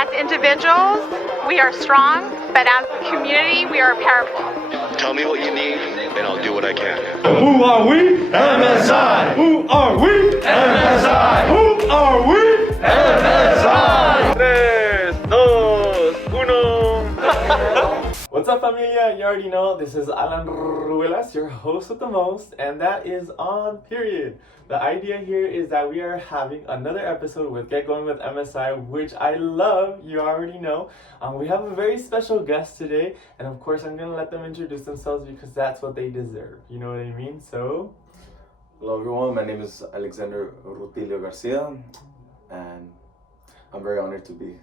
As individuals, we are strong, but as a community, we are powerful. Tell me what you need, and I'll do what I can. Who are we? MSI. Who are we? MSI. Who are we? MSI. 3, 2, 1. What's up, familia? You already know this is Alan Ruelas, your host with the most, and that is on period. The idea here is that we are having another episode with Get Going with MSI, which I love. You already know. We have a very special guest today, and of course, I'm gonna let them introduce themselves because that's what they deserve. You know what I mean? So, hello everyone. My name is Garcia, and I'm very honored to be.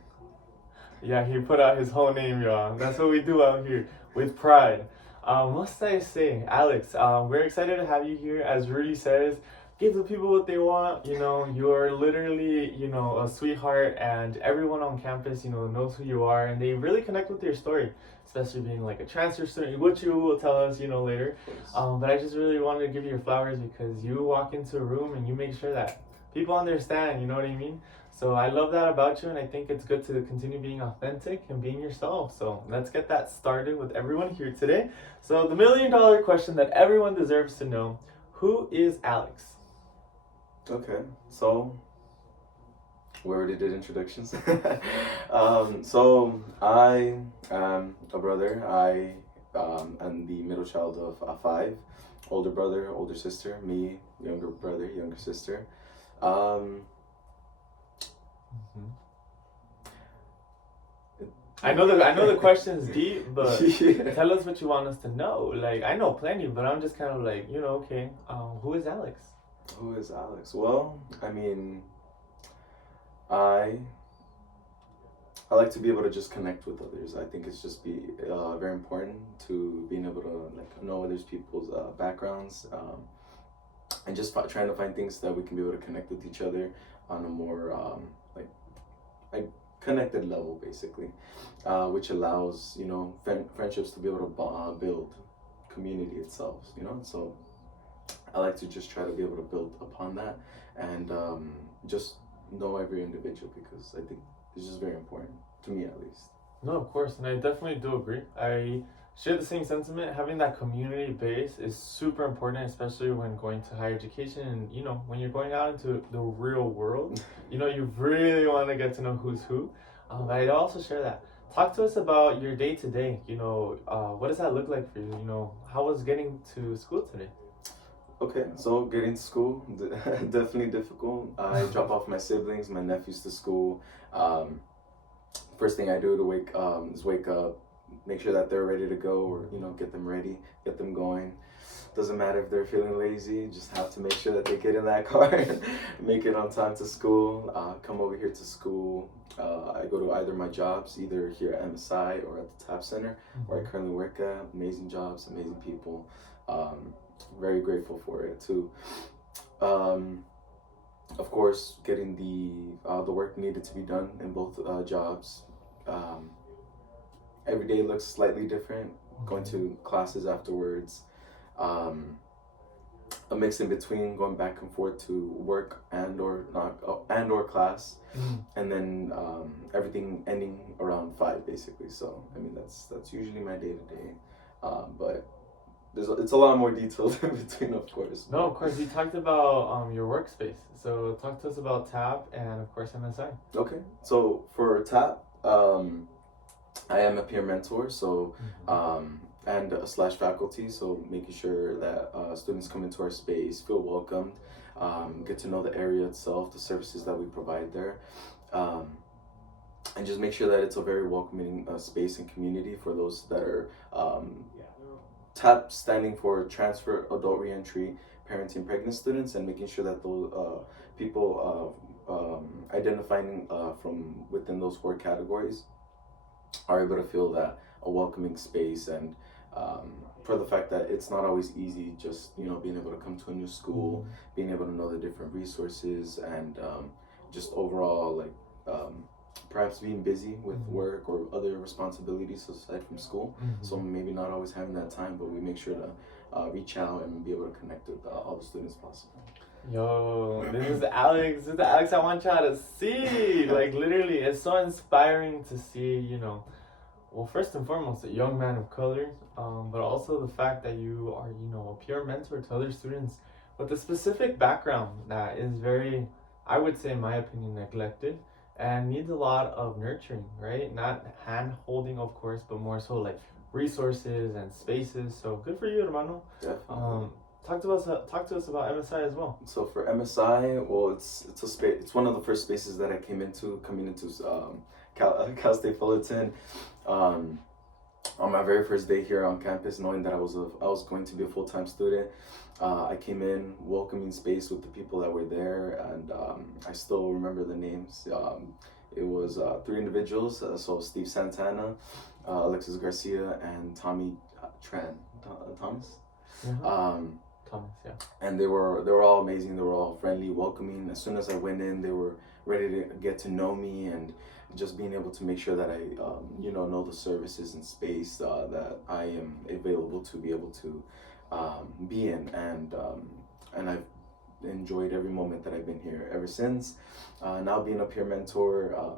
Yeah, he put out his whole name, y'all. That's what we do out here with pride. Must I say, Alex, we're excited to have you here. As Rudy says, give the people what they want. You know, you are literally, a sweetheart, and everyone on campus, knows who you are, and they really connect with your story, especially being like a transfer student, which you will tell us, later. But I just really wanted to give you your flowers because you walk into a room and you make sure that people understand, you know what I mean? So I love that about you, and I think it's good to continue being authentic and being yourself. So let's get that started with everyone here today. So the $1 million question that everyone deserves to know, who is Alex? Okay, so we already did introductions. So I am a brother. I am the middle child of 5. Older brother, older sister. Me, younger brother, younger sister. I know the question is deep, but tell us what you want us to know. Like, I know plenty, but I'm just kind of like, okay. Who is Alex? Who is Alex? Well, I mean, I like to be able to just connect with others. I think it's just very important to being able to know other people's backgrounds, and just trying to find things that we can be able to connect with each other on a more connected level, basically, which allows friendships to be able to build community itself. So I like to just try to be able to build upon that and just know every individual, because I think it's just very important to me, at least. No, of course, and I definitely do agree. I share the same sentiment. Having that community base is super important, especially when going to higher education and when you're going out into the real world. You really want to get to know who's who. But I also share that. Talk to us about your day to day. What does that look like for you? How was getting to school today? Okay, so getting to school, definitely difficult. I drop off my siblings, my nephews to school. First thing I do to is wake up, make sure that they're ready to go, or get them ready, get them going. Doesn't matter if they're feeling lazy, just have to make sure that they get in that car and make it on time to school. Come over here to school. I go to either my jobs, either here at MSI or at the TAP Center, where I currently work at. Amazing jobs, amazing people. Very grateful for it too. Of course, getting the work needed to be done in both jobs. Every day looks slightly different. Going to classes afterwards. A mix in between, going back and forth to work and or class, and then everything ending around 5 basically. So I mean that's usually my day to day, but it's a lot more detailed in between, of course. No, of course. You talked about your workspace, so talk to us about TAP and of course MSI. Okay, so for TAP, I am a peer mentor, so and / faculty, so making sure that students come into our space, feel welcomed, get to know the area itself, the services that we provide there, and just make sure that it's a very welcoming space and community for those that are TAP, standing for Transfer Adult Reentry Parenting Pregnant Students, and making sure that those people identifying from within those 4 categories are able to feel that a welcoming space, and for the fact that it's not always easy just being able to come to a new school, being able to know the different resources, and just overall perhaps being busy with work or other responsibilities aside from school. So maybe not always having that time, but we make sure to reach out and be able to connect with all the students possible. Yo, this is Alex. This is the Alex I want y'all to see. Like, literally, it's so inspiring to see, well, first and foremost, a young man of color, but also the fact that you are, a peer mentor to other students with a specific background that is very, I would say, in my opinion, neglected and needs a lot of nurturing, right? Not hand holding, of course, but more so like resources and spaces. So good for you, hermano. Definitely. Talk to us about MSI as well. So for MSI, well, it's a space. It's one of the first spaces that I coming into Cal State Fullerton. On my very first day here on campus, knowing that I was going to be a full-time student, I came in welcoming space with the people that were there, and I still remember the names. It was 3 individuals, so Steve Santana, Alexis Garcia, and Tommy Thomas. Mm-hmm. Thomas, yeah. And they were all amazing. They were all friendly, welcoming. As soon as I went in, they were ready to get to know me, and just being able to make sure that I know the services and space that I am available to be able to be in, and I've enjoyed every moment that I've been here ever since. Now being a peer mentor,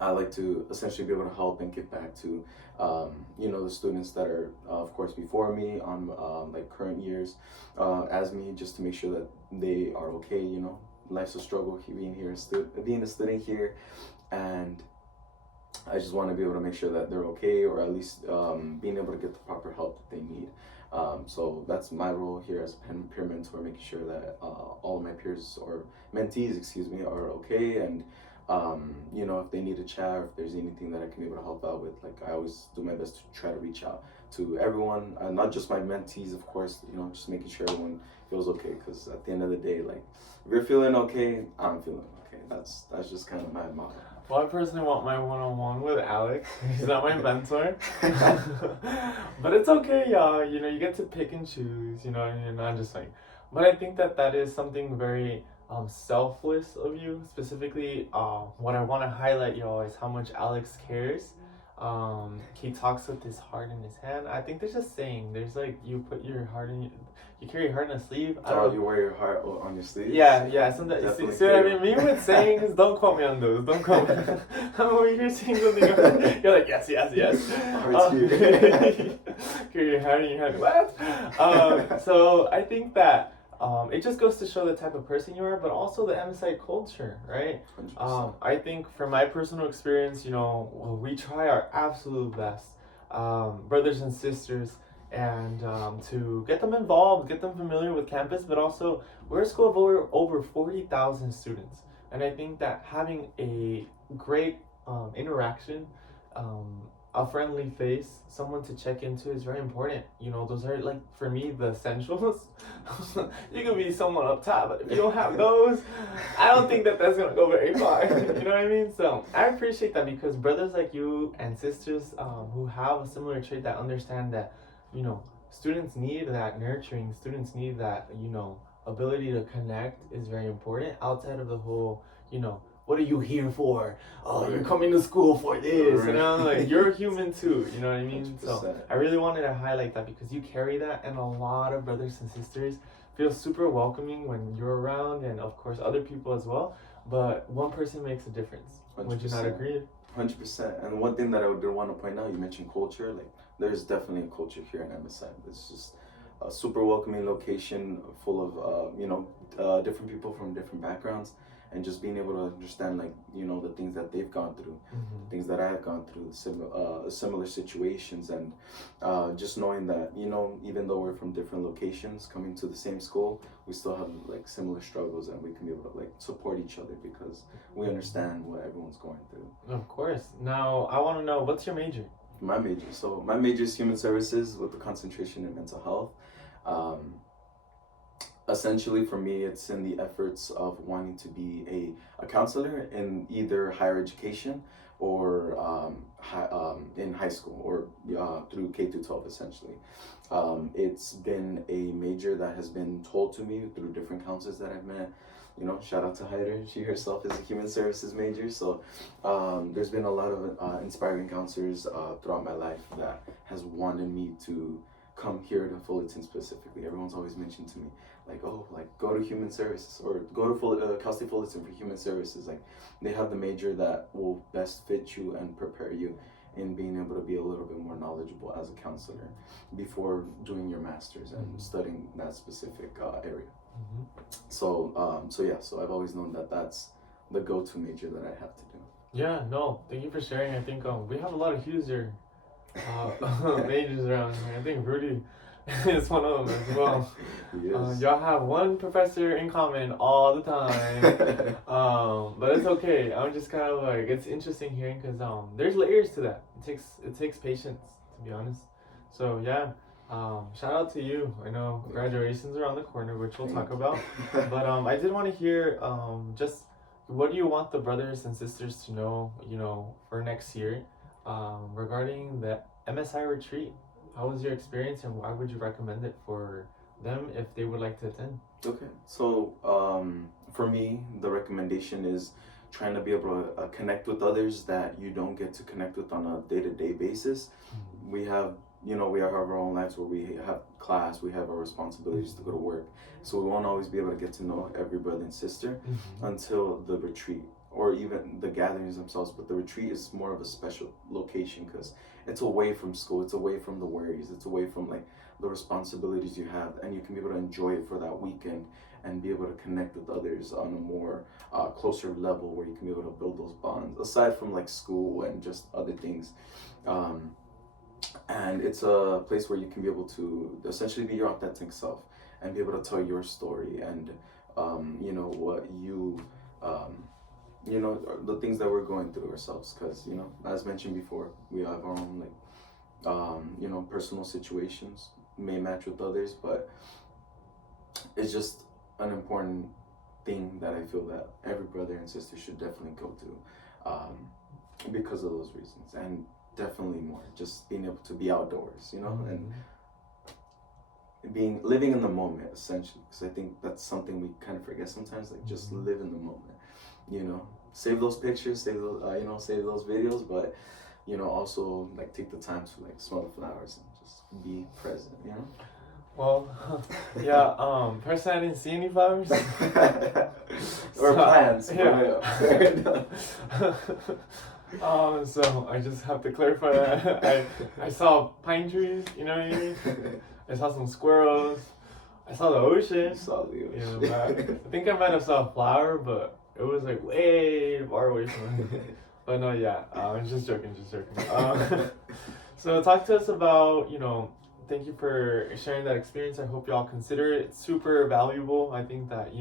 I like to essentially be able to help and give back to the students that are of course before me on like current years as me, just to make sure that they are okay. Life's a struggle being a student here, and I just want to be able to make sure that they're okay, or at least being able to get the proper help that they need. So that's my role here as a peer mentor, making sure that all of my peers, or mentees, are okay, and if they need a chat, or if there's anything that I can be able to help out with, like I always do my best to try to reach out to everyone, not just my mentees, of course, just making sure everyone feels okay, because at the end of the day, like, if you're feeling okay, I'm feeling okay. That's just kind of my motto. Well, I personally want my one-on-one with Alex. He's not my mentor. But it's okay, y'all. You get to pick and choose, and you're not just like... But I think that is something very selfless of you. Specifically, what I want to highlight, y'all, is how much Alex cares. He talks with his heart in his hand. I think there's a saying. There's like, you put your heart in... You carry your heart in a sleeve. You wear your heart on your sleeve? Yeah. Sometimes, see what I mean? Me with sayings, don't quote me on those. Don't quote me. I'm over here saying something. You're like, yes. Carry your heart in your hand. What? So I think that it just goes to show the type of person you are, but also the MSI culture, right? I think from my personal experience, we try our absolute best, brothers and sisters, and to get them involved, get them familiar with campus, but also we're a school of over 40,000 students. And I think that having a great interaction, a friendly face, someone to check into is very important. Those are, like, for me, the essentials. You could be someone up top, but if you don't have those, I don't think that's gonna go very far. You know what I mean? So I appreciate that, because brothers like you and sisters who have a similar trait, that understand that students need that nurturing, students need that ability to connect, is very important, outside of the whole what are you here for? Oh, you're coming to school for this. Like, you're a human too. You know what I mean? 100%. So I really wanted to highlight that, because you carry that, and a lot of brothers and sisters feel super welcoming when you're around, and of course other people as well. But one person makes a difference. 100%. Would you not agree? 100%. And one thing that I did want to point out, you mentioned culture. Like, there's definitely a culture here in MSI. It's just a super welcoming location, full of different people from different backgrounds. And just being able to understand, like, the things that they've gone through, things that I've gone through, similar situations, and just knowing that, even though we're from different locations, coming to the same school, we still have, like, similar struggles, and we can be able to, like, support each other, because we understand what everyone's going through. Of course. Now, I want to know, what's your major? My major is human services with a concentration in mental health. Essentially, for me, it's in the efforts of wanting to be a counselor in either higher education or in high school, or through K through 12, essentially. It's been a major that has been told to me through different counselors that I've met. Shout out to Hyder. She herself is a human services major. So there's been a lot of inspiring counselors throughout my life that has wanted me to come here to Fullerton specifically. Everyone's always mentioned to me, like, oh, like go to human services or go to Cal State Fullerton for human services. Like they have the major that will best fit you and prepare you in being able to be a little bit more knowledgeable as a counselor before doing your master's and studying that specific area. So I've always known that that's the go-to major that I have to do. Yeah, no, thank you for sharing. I think we have a lot of Huser majors around here. I think Rudy is one of them as well. Yes. Y'all have one professor in common all the time, but it's okay. I'm just kind of like, it's interesting hearing because there's layers to that. It takes patience, to be honest. So yeah, shout out to you. I know graduation's around the corner, which we'll talk about, but I did want to hear just what do you want the brothers and sisters to know, for next year, regarding the MSI retreat? How was your experience, and why would you recommend it for them if they would like to attend? Okay, so for me, the recommendation is trying to be able to connect with others that you don't get to connect with on a day-to-day basis. We have our own lives where we have class, we have our responsibilities to go to work. So we won't always be able to get to know every brother and sister until the retreat or even the gatherings themselves. But the retreat is more of a special location because it's away from school, it's away from the worries, it's away from like the responsibilities you have, and you can be able to enjoy it for that weekend and be able to connect with others on a more closer level where you can be able to build those bonds aside from like school and just other things. And it's a place where you can be able to essentially be your authentic self and be able to tell your story and what the things that we're going through ourselves, because as mentioned before, we have our own like personal situations may match with others, but it's just an important thing that I feel that every brother and sister should definitely go through because of those reasons. And definitely more just being able to be outdoors, and living in the moment, essentially, because I think that's something we kind of forget sometimes, like just live in the moment, save those pictures, save those save those videos, but also like take the time to like smell the flowers and just be present. Well, yeah, personally I didn't see any flowers or plants. Yeah. So I just have to clarify that. I saw pine trees, you know what I mean? I saw some squirrels. I saw the ocean. You saw the ocean. But I think I might have saw a flower, but it was like way far away from me. But no, yeah, I'm just joking. So talk to us about, thank you for sharing that experience. I hope y'all consider it. It's super valuable. I think that,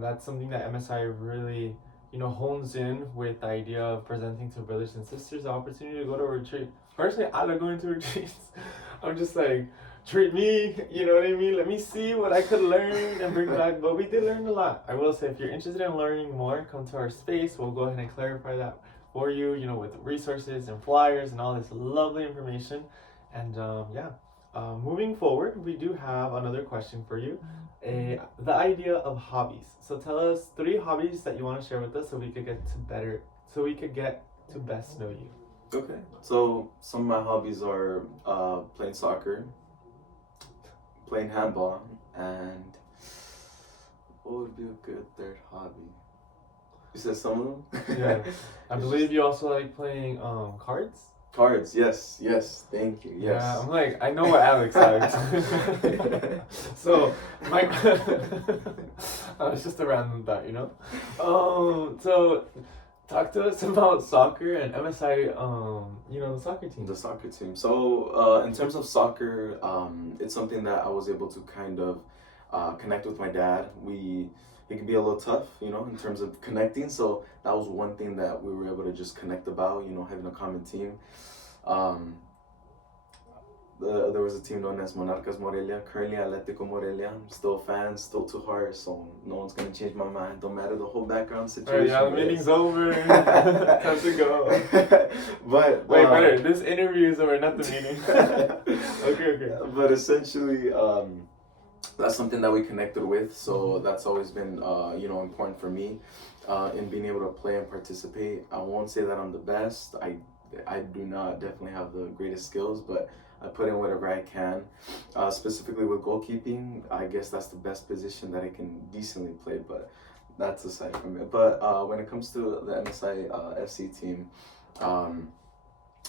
that's something that MSI really hones in with the idea of presenting to brothers and sisters the opportunity to go to a retreat. Personally, I like going to retreats. I'm just like, treat me, you know what I mean? Let me see what I could learn and bring back. But we did learn a lot. I will say, if you're interested in learning more, come to our space. We'll go ahead and clarify that for you, with resources and flyers and all this lovely information. And moving forward, we do have another question for you. The idea of hobbies. So tell us 3 hobbies that you want to share with us so we could get to best know you. Okay. So some of my hobbies are playing soccer, playing handball, and what would be a good third hobby? You said some of them? Yeah. I believe you also like playing cards? Cards, yes, thank you, yes. Yeah, I'm like, I know what Alex likes. So, it's just a random thought, So, talk to us about soccer and MSI, the soccer team. The soccer team. So, in terms of soccer, it's something that I was able to kind of connect with my dad. It can be a little tough, in terms of connecting. So that was one thing that we were able to just connect about, having a common team. There was a team known as Monarcas Morelia, currently Atlético Morelia. I'm still fans, still too hard, so no one's going to change my mind. Don't matter the whole background situation. Yeah, the meeting's over. Time to go. But wait, brother, this interview is over, not the meeting. Okay. But essentially, that's something that we connected with, so that's always been important for me in being able to play and participate. I won't say that I'm the best. I I do not definitely have the greatest skills, but I put in whatever I can. Specifically with goalkeeping, I guess that's the best position that I can decently play, but that's aside from it. But when it comes to the MSI FC team,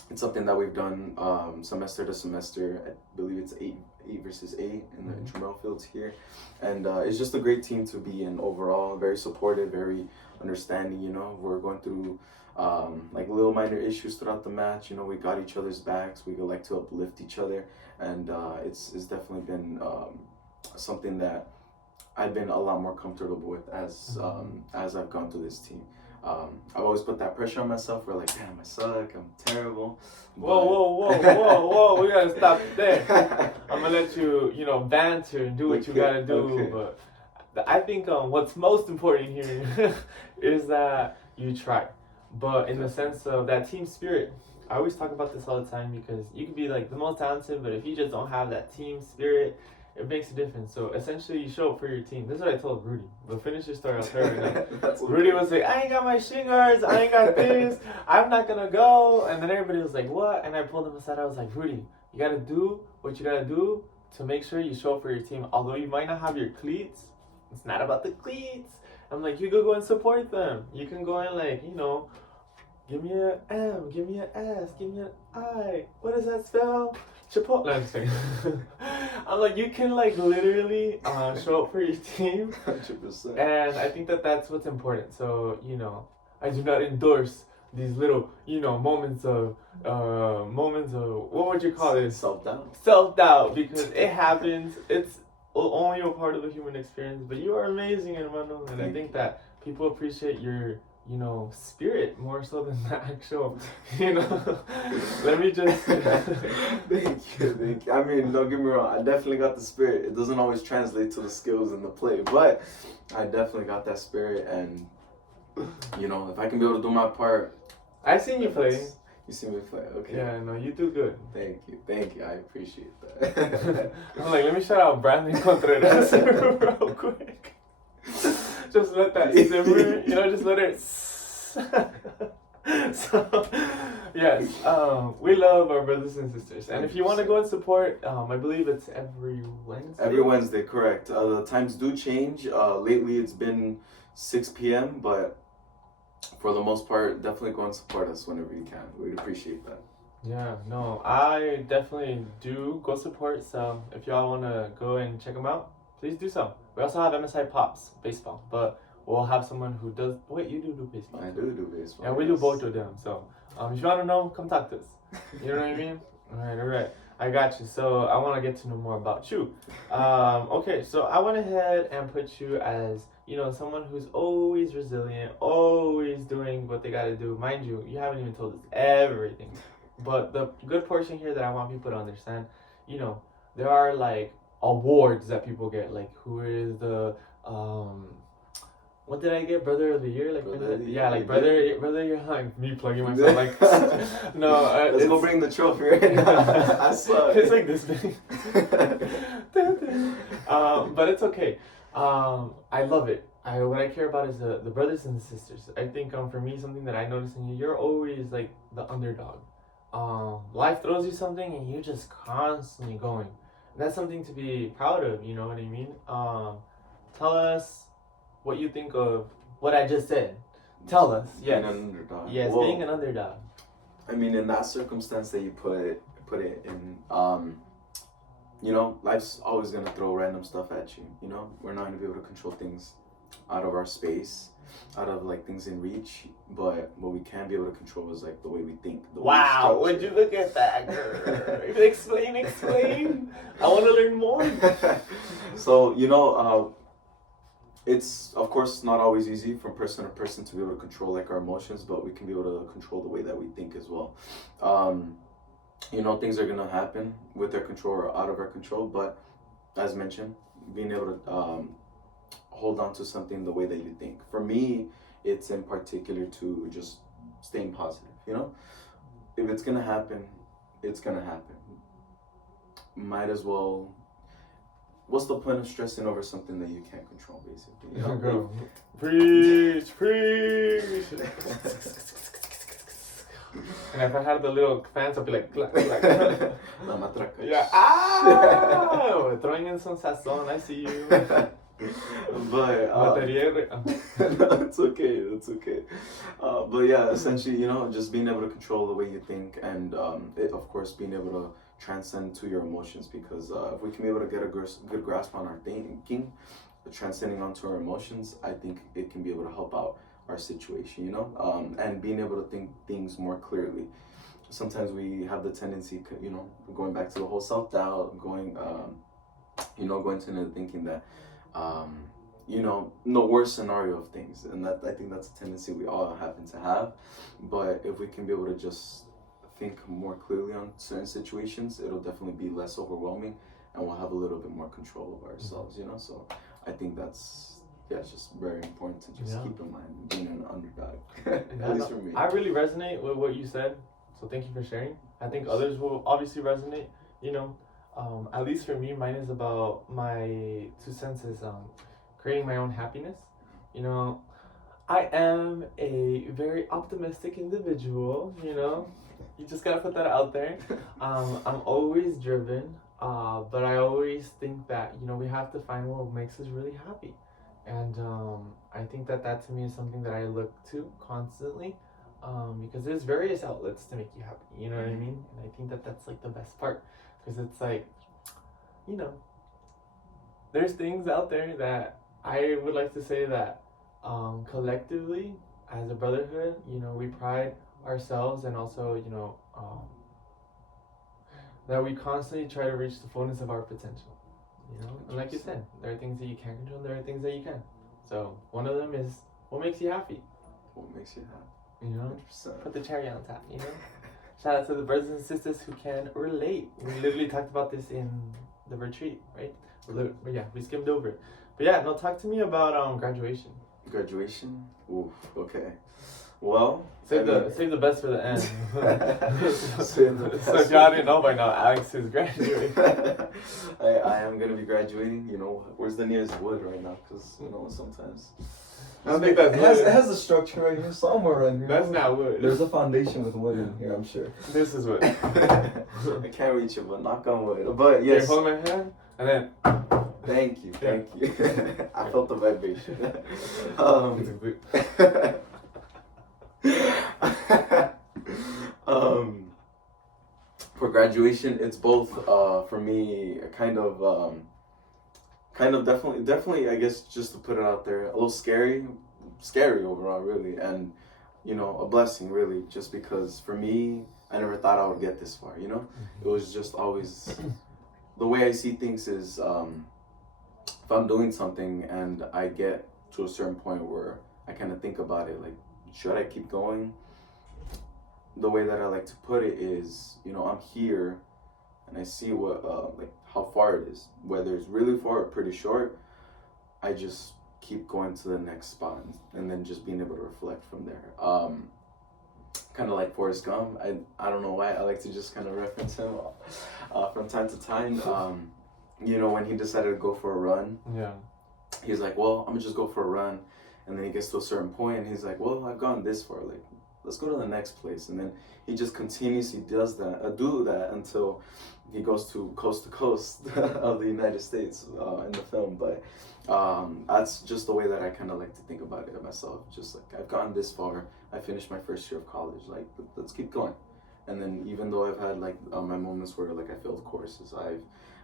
it's something that we've done semester to semester. I believe it's 8 versus 8 in the intramural fields here, and it's just a great team to be in overall. Very supportive, very understanding. You know, we're going through like little minor issues throughout the match. You know, we got each other's backs. We like to uplift each other, and it's definitely been something that I've been a lot more comfortable with as I've gone through this team. I've always put that pressure on myself. We're like, damn, I suck. I'm terrible. Whoa! We gotta stop there. I'm gonna let you, banter and do what you gotta do. Okay. But I think what's most important here is that you try. But in the sense of that team spirit, I always talk about this all the time because you can be like the most talented, but if you just don't have that team spirit, it makes a difference. So essentially, you show up for your team. This is what I told Rudy. But finish your story. I'll tell you right now. Rudy was like, I ain't got my shin guards. I ain't got this. I'm not gonna go. And then everybody was like, what? And I pulled him aside. I was like, Rudy, you gotta do what you gotta do to make sure you show up for your team. Although you might not have your cleats, it's not about the cleats. I'm like, you could go and support them. You can go and like, give me an M, give me an S, give me an I. What does that spell? Chipotle. No, I'm just kidding. I'm like, you can like literally show up for your team. 100%. And I think that that's what's important. So, I do not endorse these little, moments of what would you call this? Self-doubt. Self-doubt, because it happens. It's only a part of the human experience. But you are amazing, hermano. And I think that people appreciate your spirit more so than the actual, let me just... Thank you. I mean, don't get me wrong, I definitely got the spirit. It doesn't always translate to the skills in the play, but I definitely got that spirit, and, if I can be able to do my part... I seen you play. You see me play, okay. Yeah, no, you do good. Thank you, I appreciate that. I'm like, let me shout out Brandon Contreras real quick. Just let that simmer, just let it. So, yes, we love our brothers and sisters. And if you want to go and support, I believe it's every Wednesday. Every Wednesday, correct. The times do change. Lately, it's been 6 p.m., but for the most part, definitely go and support us whenever you can. We'd appreciate that. Yeah, no, I definitely do go support. So if y'all want to go and check them out, please do so. We also have MSI Pops baseball, but we'll have someone who does. Wait, you do baseball? I do baseball. Yeah, we do both of them. So, if you want to know, come talk to us. You know what I mean? All right. I got you. So I want to get to know more about you. Okay, so I went ahead and put you as someone who's always resilient, always doing what they got to do. Mind you, you haven't even told us everything. But the good portion here that I want people to understand, there are like awards that people get, like who is the what did I get? Brother of the Year? Like brother of the year. Brother Year. Like me plugging myself. Like no. Let's go bring the trophy right now. I suck. It's like this big. But it's okay. I love it. What I care about is the brothers and the sisters. I think for me, something that I notice in you, you're always like the underdog. Life throws you something and you're just constantly going. And that's something to be proud of, you know what I mean? Tell us what you think of what I just said. Tell us. Yes. Being an underdog. Yes, well, being an underdog. I mean, in that circumstance that you put it in, life's always gonna throw random stuff at you. We're not gonna be able to control things out of our space, out of like things in reach. But what we can be able to control is like the way we think. Wow, would you look at that, girl? Explain. I want to learn more. So it's of course not always easy from person to person to be able to control like our emotions, but we can be able to control the way that we think as well. Things are gonna happen with our control or out of our control, but as mentioned, being able to hold on to something the way that you think. For me, it's in particular to just staying positive. If it's gonna happen, it's gonna happen. Might as well. What's the point of stressing over something that you can't control, basically? Girl. Preach. And if I had the little fans, I'd be like, clack, clack. La matraca. Yeah. Ah! Throwing in some sazon. I see you. But no, it's okay. It's okay. But yeah, essentially, just being able to control the way you think, and of course, being able to transcend to your emotions. Because if we can be able to get a good grasp on our thinking, transcending onto our emotions, I think it can be able to help out our situation. And being able to think things more clearly. Sometimes we have the tendency, going back to the whole self-doubt, going to thinking that. The worst scenario of things, and that I think that's a tendency we all happen to have. But if we can be able to just think more clearly on certain situations, it'll definitely be less overwhelming, and we'll have a little bit more control of ourselves. So I think it's just very important to just keep in mind being an underdog. At least for me. I really resonate with what you said, so thank you for sharing. I think others will obviously resonate. At least for me, mine is about my 2 cents is creating my own happiness. I am a very optimistic individual. You just gotta put that out there. I'm always driven, but I always think that we have to find what makes us really happy, and I think that to me is something that I look to constantly. Because there's various outlets to make you happy, you know what I mean? And I think that that's like the best part, because it's like, there's things out there that I would like to say that collectively as a brotherhood, we pride ourselves, and also, that we constantly try to reach the fullness of our potential, and like you said, there are things that you can't control, there are things that you can. So one of them is what makes you happy. What makes you happy? 100%. Put the cherry on top, Shout out to the brothers and sisters who can relate. We literally talked about this in the retreat, right? We skimmed over it. But talk to me about graduation. Graduation? Oof, okay. Well, save the best for the end. So if y'all didn't know by now, Alex is graduating. I am gonna be graduating. Where's the nearest wood right now? Because sometimes. I think it has a structure right here somewhere right here. That's not wood. There's a foundation with wood in here, I'm sure. This is wood. I can't reach it, but knock on wood. But yes. Okay, hold my hand, and then. Thank you. I felt the vibration. For graduation, it's both for me kind of definitely I guess, just to put it out there, a little scary overall, really, and a blessing, really, just because for me, I never thought I would get this far. It was just always the way I see things is if I'm doing something and I get to a certain point where I kind of think about it, like, should I keep going? The way that I like to put it is, I'm here and I see what how far it is, whether it's really far or pretty short. I just keep going to the next spot, and then just being able to reflect from there. Kind of like Forrest Gump. I don't know why I like to just kind of reference him from time to time. When he decided to go for a run, he's like, well, I'm gonna just go for a run, and then he gets to a certain point and he's like, well, I've gone this far, like, let's go to the next place. And then he just continuously do that until he goes to coast of the United States in the film. But that's just the way that I kind of like to think about it myself. Just like, I've gotten this far, I finished my first year of college, like, let's keep going. And then even though I've had my moments where I failed courses,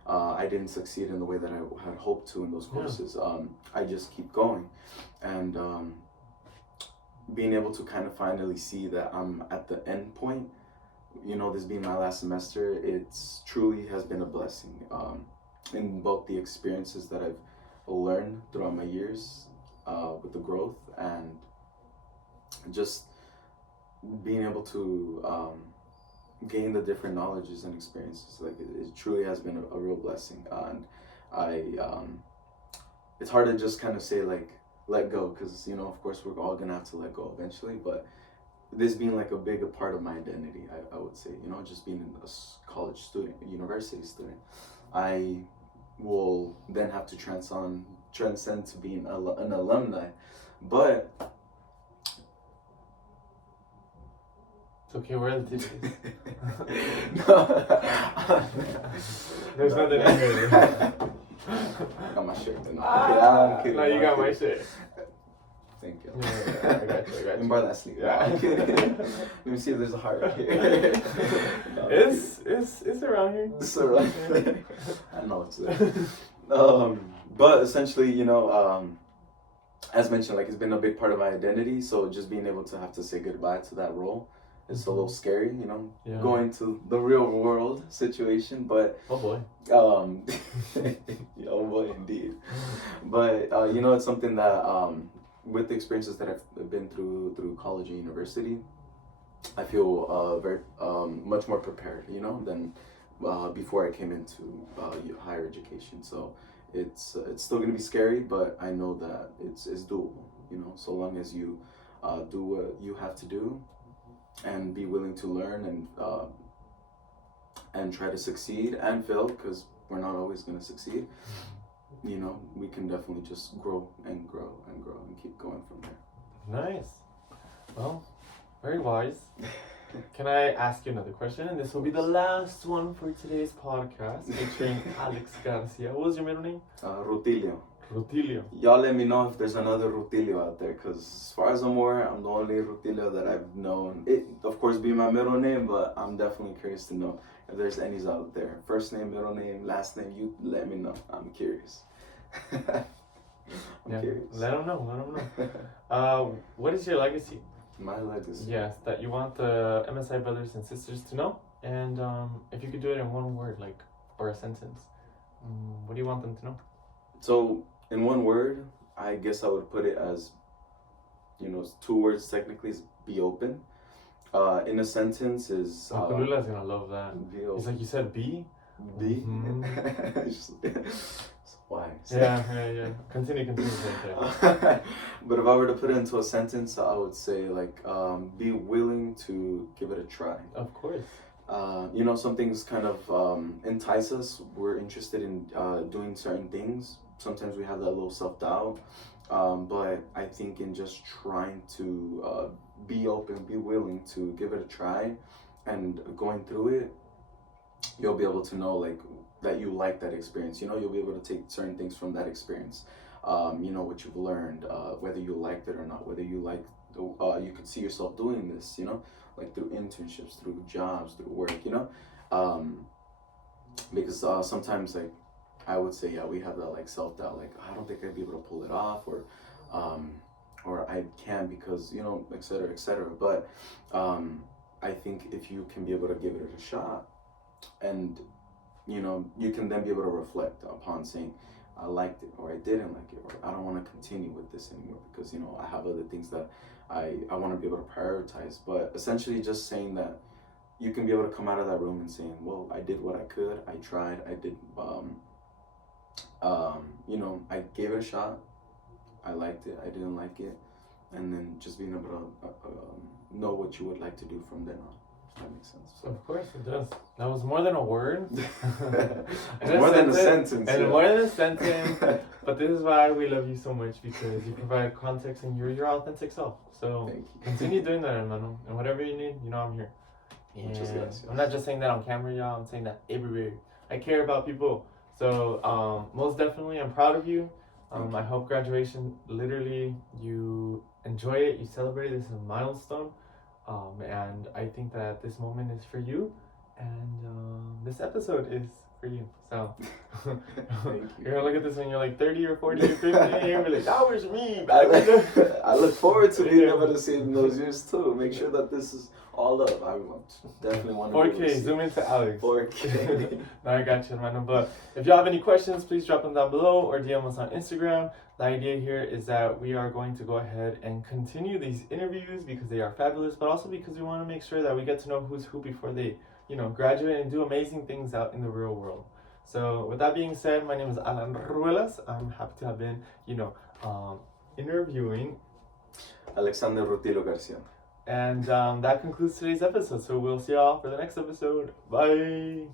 I didn't succeed in the way that I had hoped to in those courses. I just keep going, and being able to kind of finally see that I'm at the end point, this being my last semester, it's truly has been a blessing in both the experiences that I've learned throughout my years with the growth, and just being able to gain the different knowledges and experiences. Like, it truly has been a real blessing, and it's hard to just kind of say let go, because of course we're all gonna have to let go eventually, but this being a bigger part of my identity, I would say, just being a college student, a university student, I will then have to transcend to being an alumni. But It's okay, where are the tissues? No. There's nothing in here. I got my shirt. Then. I'm kidding. No, you I'm got my kidding. shit. Thank you. Yeah, I got you. Let me borrow that sleeve. Yeah. No, I'm kidding. Let me see if there's a heart right here. No, It's around here. it's around there. I know it's there. But essentially, you know, as mentioned, like it's been a big part of my identity. So just being able to have to say goodbye to that role is a little scary, you know, going to the real world situation. But oh boy, oh boy, indeed. But you know, it's something that with the experiences that I've been through college and university, I feel very much more prepared, you know, than before I came into higher education. So it's still gonna be scary, but I know that it's doable, you know, so long as you do what you have to do and be willing to learn and try to succeed and fail, because we're not always gonna succeed. You know, we can definitely just grow and grow and grow and keep going from there. Nice. Well, very wise. Can I ask you another question? And this will be the last one for today's podcast, featuring Alex Garcia. What was your middle name? Rutilio. Rutilio. Y'all let me know if there's another Rutilio out there, because as far as I'm aware, I'm the only Rutilio that I've known. It, of course, being my middle name, but I'm definitely curious to know if there's any out there. First name, middle name, last name, you let me know. I'm curious. I'm curious. Let them know. What is your legacy? My legacy. Yes, that you want the MSI brothers and sisters to know. And if you could do it in one word, like, or a sentence, what do you want them to know? So, in one word, I guess I would put it as, you know, 2 words technically, is be open. In a sentence is... Lula's gonna love that. It's like you said, be? Be? Mm-hmm. Why? Yeah. Continue. But if I were to put it into a sentence, I would say, like, be willing to give it a try. Of course. You know, some things kind of entice us. We're interested in doing certain things. Sometimes we have that little self-doubt. But I think in just trying to be open, be willing to give it a try, and going through it, you'll be able to know, like, that you like that experience. You know, you'll be able to take certain things from that experience. You know, what you've learned, whether you liked it or not, whether you like, you could see yourself doing this, you know, like through internships, through jobs, through work, you know, because sometimes, like, I would say, yeah, we have that, like, self-doubt, like, I don't think I'd be able to pull it off, or I can because, you know, et cetera, but I think if you can be able to give it a shot, and, you know, you can then be able to reflect upon saying, I liked it, or I didn't like it, or I don't want to continue with this anymore because, you know, I have other things that I want to be able to prioritize. But essentially just saying that you can be able to come out of that room and saying, well, I did what I could, I tried, I did, you know, I gave it a shot, I liked it, I didn't like it, and then just being able to know what you would like to do from then on. That makes sense. So. Of course it does. That was more than a word. More than a sentence. And yeah. more than a sentence. But this is why we love you so much, because you provide context and you're your authentic self. So continue doing that, hermano. And whatever you need, you know I'm here. And I'm not just saying that on camera, y'all. I'm saying that everywhere. I care about people. So most definitely, I'm proud of you. I hope graduation, literally, you enjoy it, you celebrate it. This is a milestone. And I think that this moment is for you, and this episode is for you. So you're gonna look at this when you're like 30 or 40 or 50, and you're like, that was me. I look forward to being able to see it in those years too. Make sure that this is all up. I definitely want to 4K, zoom into Alex. 4K. No, I got you, man. But if y'all have any questions, please drop them down below or DM us on Instagram. The idea here is that we are going to go ahead and continue these interviews because they are fabulous, but also because we want to make sure that we get to know who's who before they, you know, graduate and do amazing things out in the real world. So with that being said, my name is Alan Ruelas. I'm happy to have been, you know, interviewing Alexander Rutilio Garcia. And that concludes today's episode. So we'll see y'all for the next episode. Bye.